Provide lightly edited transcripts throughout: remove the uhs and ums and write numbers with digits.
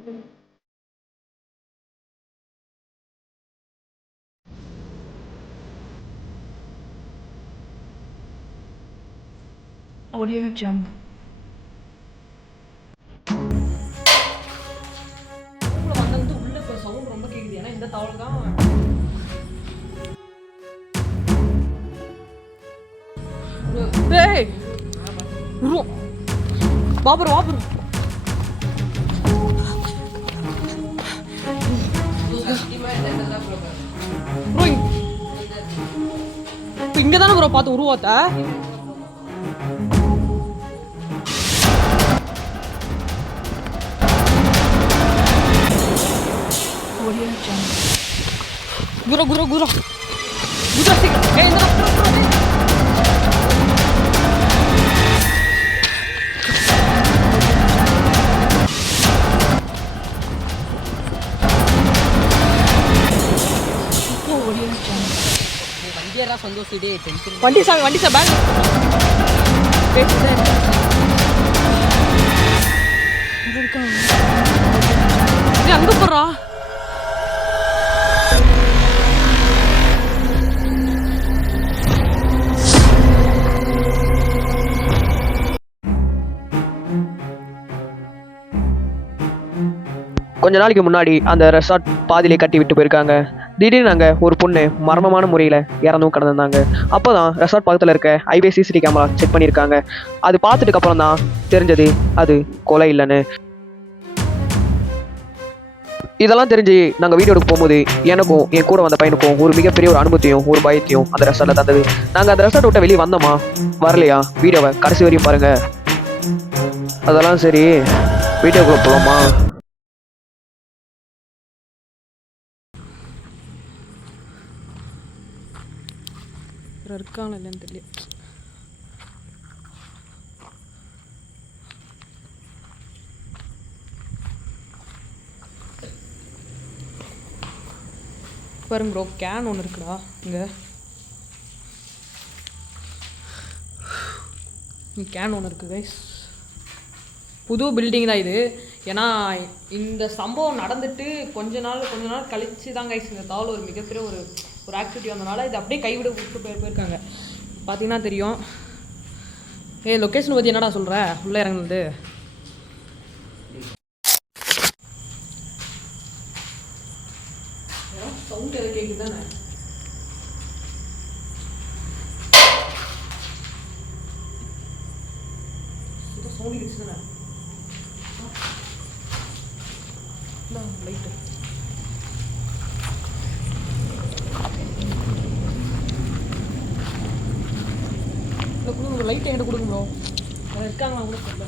Audio Jungle. வந்து உள்ள இப்போ சவுண்ட் ரொம்ப கேக்குது. ஏன்னா இந்த தவள் தான் பாபர் பாபர் இப்போ இங்கே தானே ப்ரோ பார்த்து உருவாத்த Audio Jungle. Gura gura gura gura sih இந்த Audio Jungle. வண்டியரா சந்தோஷ் டே டென்ஷன் வண்டி சாமி பேக் பேசுறேன் நீ அங்க போறா கொஞ்ச நாளைக்கு முன்னாடி அந்த ரெசார்ட் பாதியிலே கட்டி விட்டு போயிருக்காங்க. திடீர்னு அங்கே ஒரு பொண்ணு மர்மமான முறையில் இறந்தும் கிடந்திருந்தாங்க. அப்போ தான் ரெசார்ட் பக்கத்தில் இருக்க ஹைவே சிசிடிவி கேமரா செக் பண்ணியிருக்காங்க. அது பார்த்துட்டுக்கு அப்புறம் தான் தெரிஞ்சது அது கொலை இல்லைன்னு. இதெல்லாம் தெரிஞ்சு நாங்கள் வீடியோ எடுக்க போகும்போது எனக்கும் என் கூட வந்த பையனுக்கும் ஒரு மிகப்பெரிய ஒரு அனுபவத்தையும் ஒரு பயத்தையும் அந்த ரெசார்ட்டில் தந்தது. நாங்கள் அந்த ரெசார்ட் விட்ட வெளியே வந்தோமா வரலையா வீடியோவை கடைசி வரையும் பாருங்கள். அதெல்லாம் சரி, வீடியோக்குள்ளே போகலாமா? இருக்காங்க இல்லைன்னு தெரியல. பாருங்க ப்ரோ, கேன் ஒன்று இருக்குடா இங்கே. கேன் ஒன்று இருக்குது கைஸ். புது பில்டிங் தான் இது. ஏன்னா இந்த சம்பவம் நடந்துட்டு கொஞ்ச நாள் கழிச்சு தான் கைஸ் இந்த தாவல் ஒரு மிகப்பெரிய ஒரு ஆக்டிவிட்டி வந்தனால இது அப்படியே கைவிட விட்டு போயிருக்காங்க. பார்த்தீங்கன்னா தெரியும். லொக்கேஷன் பற்றி என்னடா சொல்கிற? உள்ளே இறங்குனது சவுண்ட் எதாவது கேட்குது தானே? சவுண்ட் கேட்குது தானே? லைட்டு கொடுங்க, லைட் என்கிட்ட கொடுங்க ப்ரோ. யாரும் இருக்காங்களா கூட சொல்ல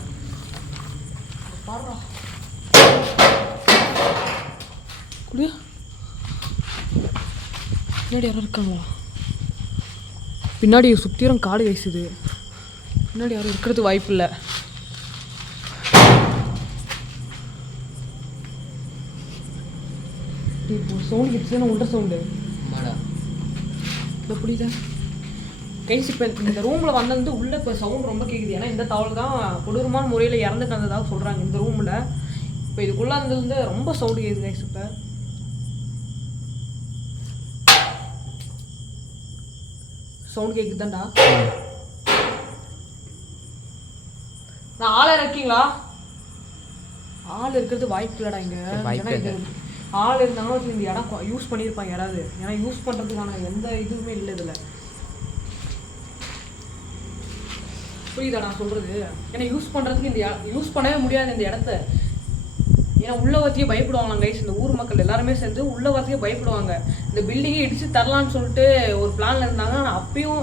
பாடுறா குடியா. பின்னாடி யாரும் இருக்காங்களா? பின்னாடி சுற்றியும் காடு வீசுது. பின்னாடி யாரும் இருக்கிறதுக்கு வாய்ப்பு இல்லை. இப்போ சவுண்ட் கிட்ஸ் உள்ள சவுண்டு இப்போ புரியுதா கைஸ்? இப்போ இந்த ரூமில் வந்தது உள்ளே இப்போ சவுண்ட் ரொம்ப கேட்குது. ஏன்னா இந்த தவள் தான் கொடூரமான முறையில் இறந்து தந்ததாக சொல்கிறாங்க இந்த ரூமில். இப்போ இதுக்குள்ளே இருந்தது ரொம்ப சவுண்டு கேட்குது கைஸ். இப்போ சவுண்ட் கேட்குதாண்டா. நான் ஆளை இருக்கீங்களா? ஆள் இருக்கிறது வாய்ப்பு இல்லைடா இங்கே. ஏன்னா ஆள் இருந்தாலும் இந்த இடம் யூஸ் பண்ணியிருப்பாங்க யாராவது. ஏன்னா யூஸ் பண்ணுறதுக்கான எந்த இதுவுமே இல்லை இதில். புரியுதா நான் சொல்கிறது? ஏன்னா யூஸ் பண்ணுறதுக்கு இந்த யூஸ் பண்ணவே முடியாது இந்த இடத்த. ஏன்னா உள்ள வரத்தையே பயப்படுவாங்க கைஸ். இந்த ஊர் மக்கள் எல்லாருமே சேர்ந்து உள்ள வரத்தையே பயப்படுவாங்க. இந்த பில்டிங்கை இடித்து தரலான்னு சொல்லிட்டு ஒரு பிளானில் இருந்தாங்க. ஆனால் அப்பயும்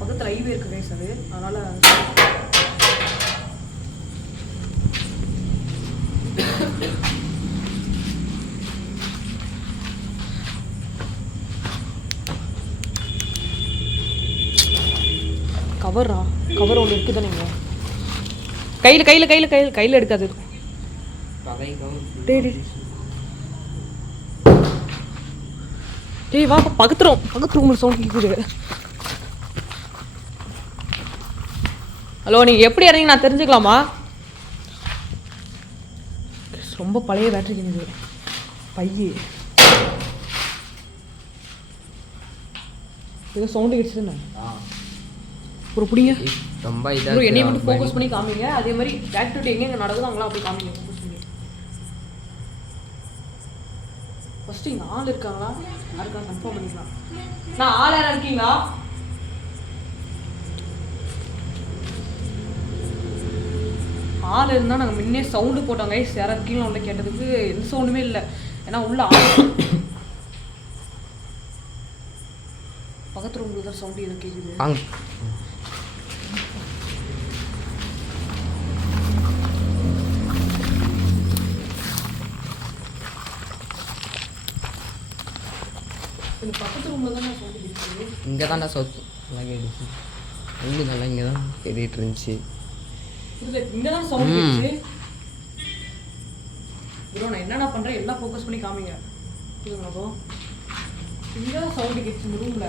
பக்கத்தில் ஹைவே இருக்குது கைஸ். அது அதனால் கவர் ஒன்று இருக்குது தானே கையில் எடுக்காது. டேய் வா பக்கத்து ரூமில் சவுண்ட் கேட்குது. ஹலோ, நீங்கள் எப்படி இறங்கி நான் தெரிஞ்சுக்கலாமா? ரொம்ப பழைய பேட்டரி இது பையு ஏதோ சவுண்டு கிடச்சுதுண்ணே ஒரு பிடிங்க ரொம்ப ப்ரோ என்னைய மட்டும் ஃபோக்கஸ் பண்ணி காமிங்க அதே மாதிரி ஆக்டிவிட்டி எங்கெங்கே நடக்குதோ அங்கெல்லாம் அப்படி காமிங்க ஃபோக்கஸ் பண்ணி ஃபஸ்ட்டு இங்கே ஆள் இருக்காங்களா யாருக்காங்க கன்ஃபார்ம் பண்ணிக்கலாம் நான் ஆள் யாரா இருக்கீங்களா ஆள் இருந்தால் நாங்கள் முன்னே சவுண்டு போட்டோம் கைஸ் யாராக இருக்கீங்களா உள்ள கேட்டதுக்கு எந்த சவுண்டுமே இல்லை ஏன்னா உள்ள ஆள் பக்கத்து ரூம்ல தான் சவுண்டு எனக்கு கேட்குது பக்கத்து ரூம்ல தான் சவுண்டு கேட்குது இங்கே தான்டா சவுத்து நல்லா கேட்டுச்சு சவுண்டு நல்லா இங்கே தான் கேட்டுட்டு இருந்துச்சு இங்கே தான் சவுண்ட் கேட்குது ப்ரோ நான் என்னென்ன பண்ணுறேன் எல்லாம் ஃபோக்கஸ் பண்ணி காமிங்க புரியுதுங்களா ப்ரோ இங்கே தான் சவுண்டு கேட்குது இந்த ரூமில்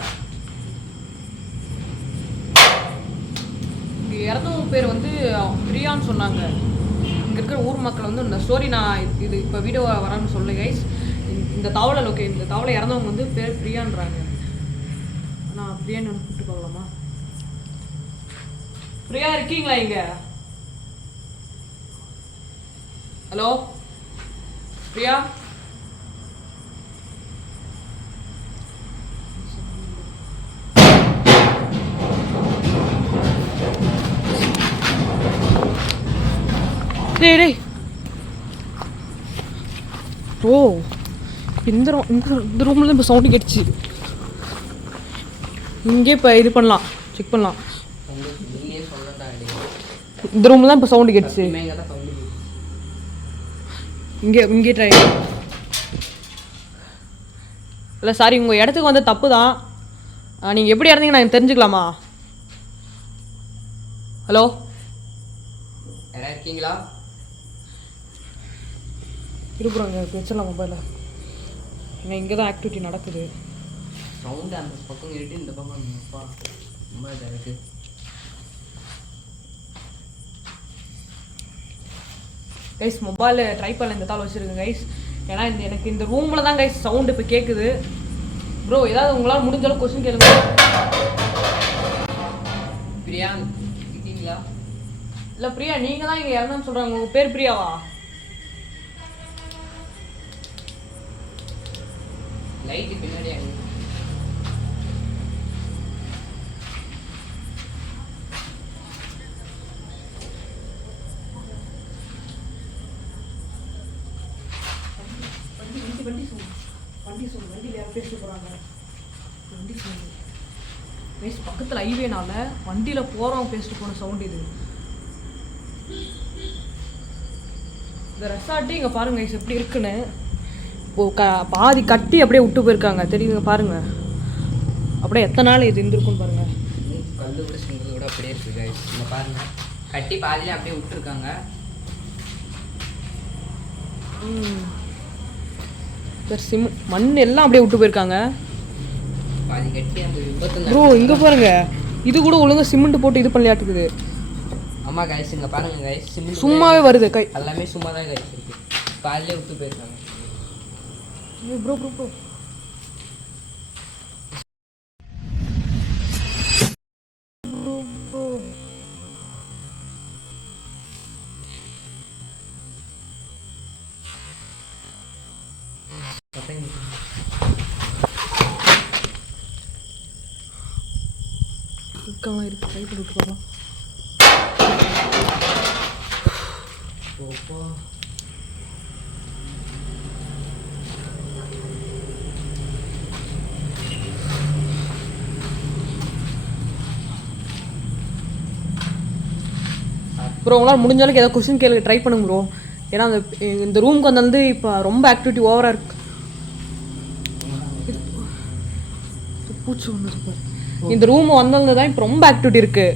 இங்கே இறந்தவங்க பேர் வந்து பிரியான்னு சொன்னாங்க இங்கே இருக்கிற ஊர் மக்கள் வந்து இந்த ஸ்டோரி நான் இது இப்போ வீடியோ வரேன்னு சொல்ல கைஸ் இந்த தவளை இந்த தவளை இறந்தவங்க வந்து பேர் பிரியான்றாங்க நான் பிரியான்னு ஒன்று கூப்பிட்டு போகலாமா பிரியா இருக்கீங்களா இங்கே ஹலோ பிரியா டேய் ஓ இந்த ரூமில் தான் இப்போ சவுண்டு கேட்டுச்சு இங்கே இப்போ இது பண்ணலாம் செக் பண்ணலாம் இந்த ரூமில் தான் இப்போ சவுண்டு கேட்டுச்சு இங்கே ட்ரை இல்லை சாரி உங்கள் இடத்துக்கு வந்து தப்பு தான் நீங்கள் எப்படி இறந்தீங்க நான் தெரிஞ்சுக்கலாமா ஹலோ யாரா இருக்கீங்களா இருப்புறாங்க வச்சிடலாம் மொபைலில் ஏன்னா இங்கே தான் ஆக்டிவிட்டி நடக்குது சவுண்டு அந்த பக்கம் கேட்டு இந்த பக்கம் அப்பா ரொம்ப இதாக இருக்குது கைஸ் மொபைலில் ட்ரை பண்ணல இந்த தாள் வச்சுருக்கேன் கைஸ் ஏன்னா எனக்கு இந்த ரூமில் தான் கைஸ் சவுண்டு இப்போ கேட்குது ப்ரோ ஏதாவது உங்களால் முடிஞ்ச அளவுக்கு கொஸ்டின் கேளுங்க பிரியா இருக்கீங்களா இல்லை பிரியா நீங்கள் தான் இங்கே இறந்தான்னு சொல்கிறாங்க உங்கள் பேர் பிரியாவா லைட்டு பின்னாடி வண்டியில் யாரும் பேசிட்டு போகிறாங்க வண்டி சவுண்டு கைஸ் பக்கத்தில் ஹைவேனால வண்டியில் போகிறவங்க பேசிட்டு போன சவுண்டு இது இந்த ரெசார்ட்டு இங்கே பாருங்க கைஸ் எப்படி இருக்குன்னு ஓ பாதி கட்டி அப்படியே விட்டு போயிருக்காங்க தெரியுங்க பாருங்க அப்படியே எத்தனை நாள் இது இருந்திருக்குன்னு பாருங்க கல் கூட சிங்கிறது கூட அப்படியே இருக்குது இங்கே பாருங்க கட்டி பாதியிலே அப்படியே விட்டுருக்காங்க மண் எல்லாம் அப்படியே விட்டு போயிருக்காங்க பாதி கட்டி அந்த விபத்து ப்ரோ இங்கே பாருங்க இது கூட ஒழுங்காக சிமெண்ட் போட்டு இது பண்ணலையாட்டுக்குது ஆமாம் கைஸ் இங்கே பாருங்க கைஸ் சும்மாவே வருது கை எல்லாமே சும்மா தான் கைஸ் இருக்கு பாதியிலே விட்டு போயிருக்காங்க ப்ரோ ப்ரோ ப்ரோ இருக்கலாம் இருக்கு ட்ரை பண்ணி விட்டு பார்க்கலாம் ஓப்போ ப்ரோ உங்களால் முடிஞ்ச அளவுக்கு ஏதாவது கொஸ்டின் கேள்வி ட்ரை பண்ணுங்க ப்ரோ ஏன்னா அந்த இந்த ரூமுக்கு வந்து இப்போ ரொம்ப ஆக்டிவிட்டி ஓவராக இருக்கு பூச்சி ஒன்று இருக்கு இந்த ரூம் வந்தது தான் இப்போ ரொம்ப ஆக்டிவிட்டி இருக்கு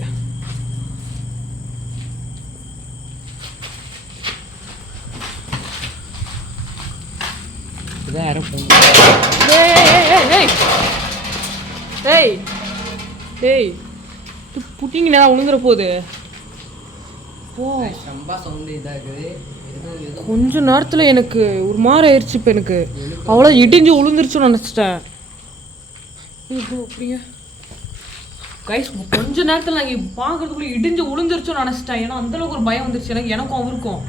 இதான் யாரும் டேய் டேய் புட்டிங்கன்னா உழுங்குற போகுது ரொம்ப சவுண்டு இதாக இருக்குது கொஞ்ச நேரத்தில் எனக்கு ஒரு மாதிரி ஆயிடுச்சு. இப்போ எனக்கு அவ்வளோ இடிஞ்சு உளுந்துருச்சுன்னு நினச்சிட்டேன். அப்படிங்க கைஸ், கொஞ்ச நேரத்தில் நாங்கள் பார்க்கறதுக்குள்ளே இடிஞ்சு உளுந்துருச்சுன்னு நினச்சிட்டேன். ஏன்னா அந்தளவுக்கு ஒரு பயம் வந்துருச்சு எனக்கும் அவருக்கும்.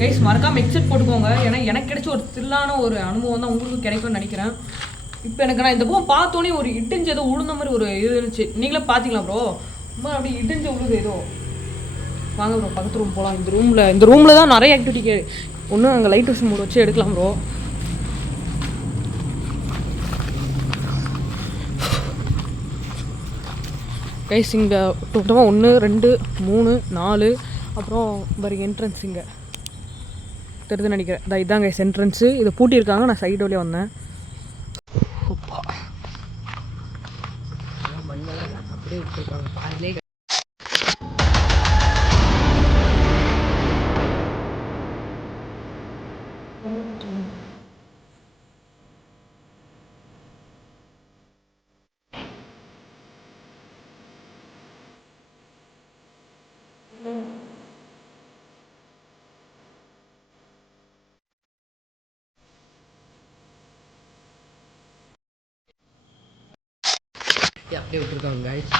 கைஸ் மறக்காமல் ஹெட்செட் போட்டுக்கோங்க. ஏன்னா எனக்கு கிடைச்ச ஒரு தில்லான ஒரு அனுபவம் தான் உங்களுக்கு கிடைக்கும்னு நினைக்கிறேன். இப்போ எனக்கு நான் இந்த பக்கம் பார்த்தோன்னே ஒரு இடிஞ்சு ஏதோ உளுந்த மாதிரி ஒரு இது இருந்துச்சு. நீங்களே பார்த்தீங்களா ப்ரோ? ரொம்ப அப்படி இடிஞ்சு உழுது ஏதோ. வாங்க ப்ரோ பக்கத்து ரூம் போகலாம். இந்த ரூமில் தான் நிறைய ஆக்டிவிட்டி ஒன்று அங்கே லைட் ஹவுஸ் மூட வச்சு எடுக்கலாம் ப்ரோ. கைஸ் இங்கே டோட்டலாக 1 2 3 4 அப்புறம் பாருங்க என்ட்ரன்ஸ் இங்கே தெரியுதுன்னு நினைக்கிறேன். இதாங்க கைஸ் என்ட்ரன்ஸு. இதை பூட்டியிருக்காங்க. நான் சைடு வழியாக வந்தேன். அப்படியே விட்டுருக்காங்க பாதிலே. அப்படியே விட்டுருக்காங்க கைஸ்.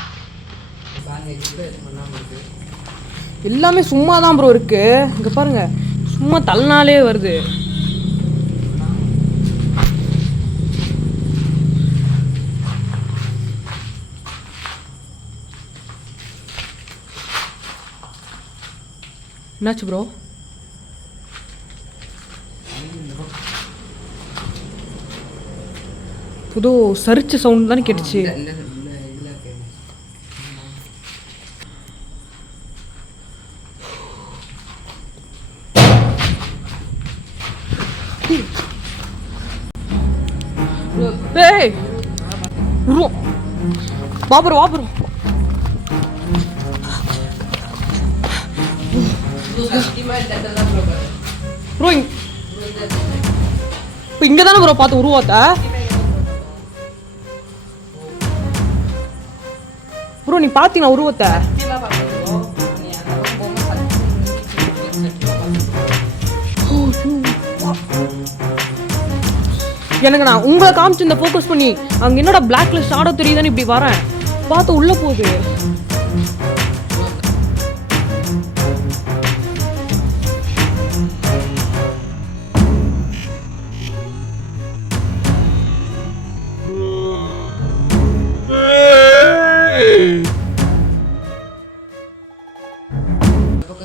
பாருங்க எக்ஸ்பிரஸ் பண்ணாமல் இருக்குது. எல்லாமே சும்மா தான் ப்ரோ இருக்கு. இங்கே பாருங்க சும்மா தள்ளினாலே வருது. என்னாச்சு ப்ரோ? புது சரிச்ச சவுண்ட் தானே கேட்டுச்சு. ஏய் வாபுரு ப்ரோ இப்போ இங்கே தானே ப்ரோ பார்த்து உருவாத்த ப்ரோ. நீ பார்த்தீங்களா உருவத்தை? எனக்கு நான் உங்களை காமிச்சு இந்த ஃபோக்கஸ் பண்ணி அங்கே என்னோட பிளாக்ல ஷாடோ தெரியுதானே இப்படி வரேன். பார்த்து உள்ள போகுது.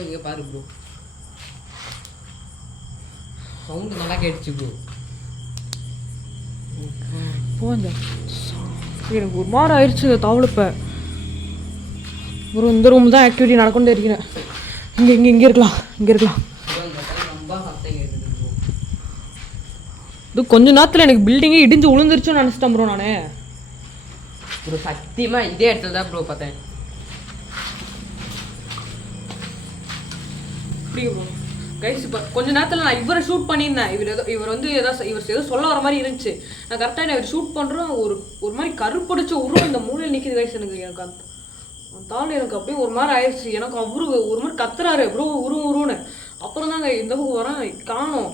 இங்கே பாரு ப்ரோ, சவுண்டு நல்லா கேட்டுச்சு ப்ரோ. போங்க எனக்கு ஒரு மாதிரி ஆயிடுச்சு இந்த தவளப்பை. ஒரு இந்த ரூம் தான் ஆக்டிவிட்டி நடக்கொண்டே இருக்கிறேன். இங்கே இருக்கலாம். இது கொஞ்ச நேரத்தில் எனக்கு பில்டிங்கே இடிஞ்சு விழுந்துருச்சுன்னு நினச்சிட்டேன் ப்ரோ. நான் ப்ரோ சத்தியமாக இதே இடத்துல தான் ப்ரோ பார்த்தேன். ப்ரோ கைஸ் இப்போ கொஞ்ச நேரத்தில் நான் இவரை ஷூட் பண்ணியிருந்தேன். இவர் ஏதோ சொல்ல வர மாதிரி இருந்துச்சு. நான் கரெக்டாக இவர் ஷூட் பண்ணுறோம். ஒரு மாதிரி கருப்படிச்ச உருவம் இந்த மூலையில் நிற்கிது கைஸ். எனக்கு அந்த தாள் எனக்கு அப்படியே ஒரு மாதிரி ஆயிடுச்சு. எனக்கு அவரு ஒரு மாதிரி கத்துறாரு ப்ரோ உருன்னு. அப்புறம் தாங்க இந்த பக்கம் வரேன் காணோம்.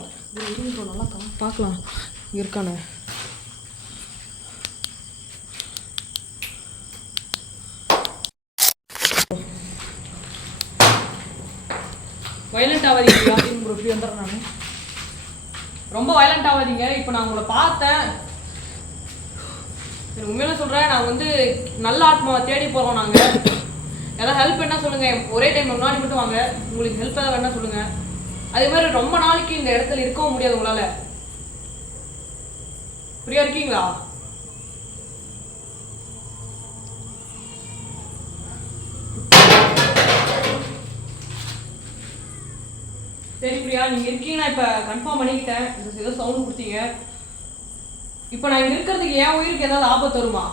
நல்லா பார்க்கலாம் இங்கே இருக்கானே. வயலண்ட் ஆகாதீங்க அப்படின்னு ப்ரோ. இப்படி வந்துடுறேன் நான். ரொம்ப வயலண்ட் ஆகாதீங்க. இப்போ நான் உங்களை பார்த்தேன். எனக்கு உண்மையில சொல்கிறேன், நான் நல்ல ஆத்மாவை தேடி போகிறோம். நாங்கள் ஏதாவது ஹெல்ப் என்ன சொல்லுங்கள். ஒரே டைம் முன்னாடி மட்டும் வாங்க. உங்களுக்கு ஹெல்ப் ஏதாவது வேணா சொல்லுங்கள். அதே மாதிரி ரொம்ப நாளைக்கு இந்த இடத்துல இருக்கவும் முடியாது உங்களால். ஃப்ரீயாக இருக்கீங்களா? சரி பிரியா, நீங்கள் இருக்கீங்கன்னா இப்போ கன்ஃபார்ம் பண்ணிக்கிட்டேன். ஏதோ சவுண்ட் கொடுத்தீங்க. இப்போ நான் இங்கே இருக்கிறதுக்கு என் உயிருக்கு ஏதாவது ஆபத்து வருமா?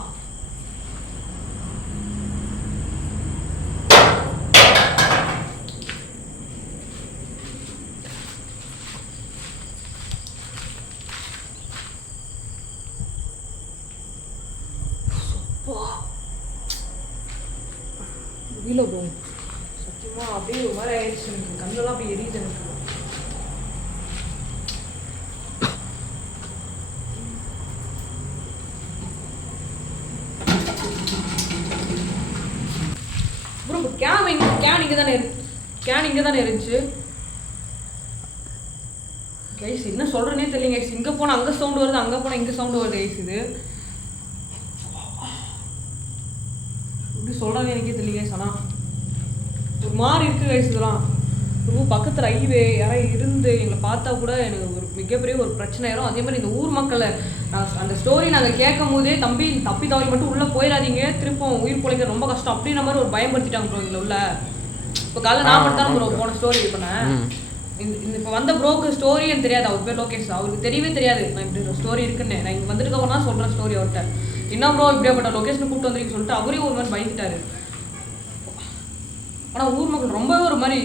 இல்லை ப்ரோ சத்தியமாக அப்படியே ஒரு மாதிரி ஆயிடுச்சு எனக்கு கண்ணெல்லாம் அப்படியே எரியுது எனக்கு ப்ரோ இப்போ கேன் இங்கே தானே இருந்துச்சு கைஸ் என்ன சொல்கிறேனே தெரியல கைஸ் இங்கே போனால் அங்கே சவுண்டு வருது அங்கே போனால் இங்கே சவுண்டு வருது கைஸ் இது இப்படி சொல்கிறாங்க எனக்கே தெரியல கைஸ் ஆனால் ஒரு மாதிரி இருக்குது கைஸ் இதெல்லாம் ரொம்ப பக்கத்தில் ஹைவே யாராவது இருந்து எங்களை பார்த்தா கூட எனக்கு ஒரு மிகப்பெரிய ஒரு பிரச்சனை ஆயிரும் அதே மாதிரி இந்த ஊர் மக்களை நான் அந்த ஸ்டோரி நாங்கள் கேட்கும் போதே தம்பி தப்பி தவறி மட்டும் உள்ளே போயிடாதீங்க திருப்பம் உயிர் பிழைக்க ரொம்ப கஷ்டம் அப்படின்ற மாதிரி ஒரு பயன்படுத்திட்டாங்க ப்ரோ எங்களை உள்ள இப்போ காலையில் நான் மட்டும் தான் ப்ரோ போன ஸ்டோரி இது பண்ணேன் இந்த இப்போ வந்த ப்ரோக்கு ஸ்டோரி எனக்கு தெரியாது அவர் பேர் லோகேஷ் அவருக்கு தெரியவே தெரியாது நான் இப்படி ஒரு ஸ்டோரி இருக்குன்னு நான் இங்கே வந்துட்டு அப்புறம் தான் சொல்கிறேன் ஸ்டோரி அவர்கிட்ட என்ன ப்ரோ இப்படியாப்பட்ட லொக்கேஷனை கூப்பிட்டு வந்துருக்கு சொல்லிட்டு அவரே ஒரு மாதிரி பயந்துட்டாரு ஆனால் ஊர் மக்கள் ரொம்பவே ஒரு மாதிரி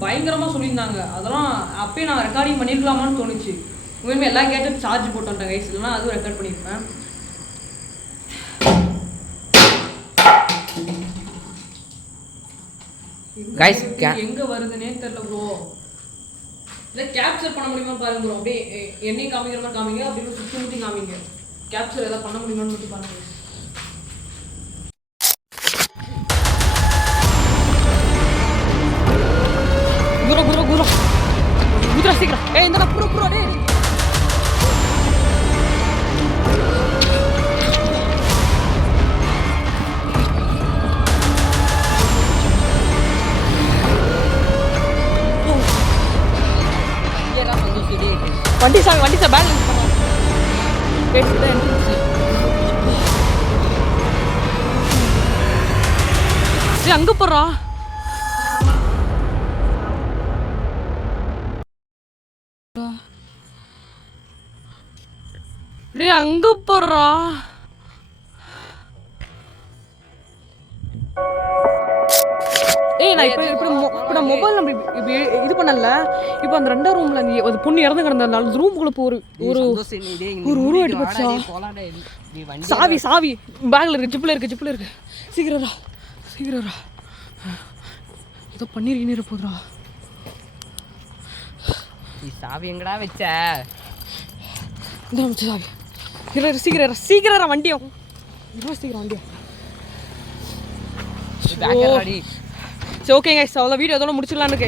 பயங்கரமாக சொல்லியிருந்தாங்க அதெல்லாம் அப்பயே நான் ரெக்கார்டிங் பண்ணியிருக்கலாமான்னு தோணுச்சு உண்மையுமே எல்லா கேட்டும் சார்ஜ் போட்டு வந்துட்டேன் கைஸ் இல்லைனா அதுவும் ரெக்கார்ட் பண்ணியிருப்பேன் கைஸ் எங்கே வருதுன்னே தெரியல ப்ரோ இல்லை கேப்சர் பண்ண முடியுமா பாருங்க ப்ரோ அப்படியே என்னையும் காமிக்கிற மாதிரி காமிங்க அப்படின்னு சுற்றி முற்றி காமிங்க கேப்சர் எதாவது பண்ண முடியுமான்னு மட்டும் பாருங்க குதிரை சீக்கிரம் இந்த புரோ டே வண்டி சாமி பேலன்ஸ் அங்கே போடுறா அங்க போடுறா நான் இப்போ மொபைல் நம்ம இப்படி இது பண்ணல இப்போ அந்த 2ஆம் ரூம்ல அந்த பொண்ணு இறந்து கிடந்ததுனால ரூமுக்குள்ள ஒரு உருவாட்டி போச்சா சாவி பேக்ல இருக்கு ஜிப்ல இருக்கு சீக்கிரம்டா ஏதோ பண்ணிருக்கீங்க போதுடா நீ சாவி எங்கடா வச்ச இந்த சாவி சீக்கிரம் வண்டியும் சீக்கிரம் சரி ஓகே கைஸ் அவ்வளோ வீடியோ அதோட முடிச்சிடலான்னு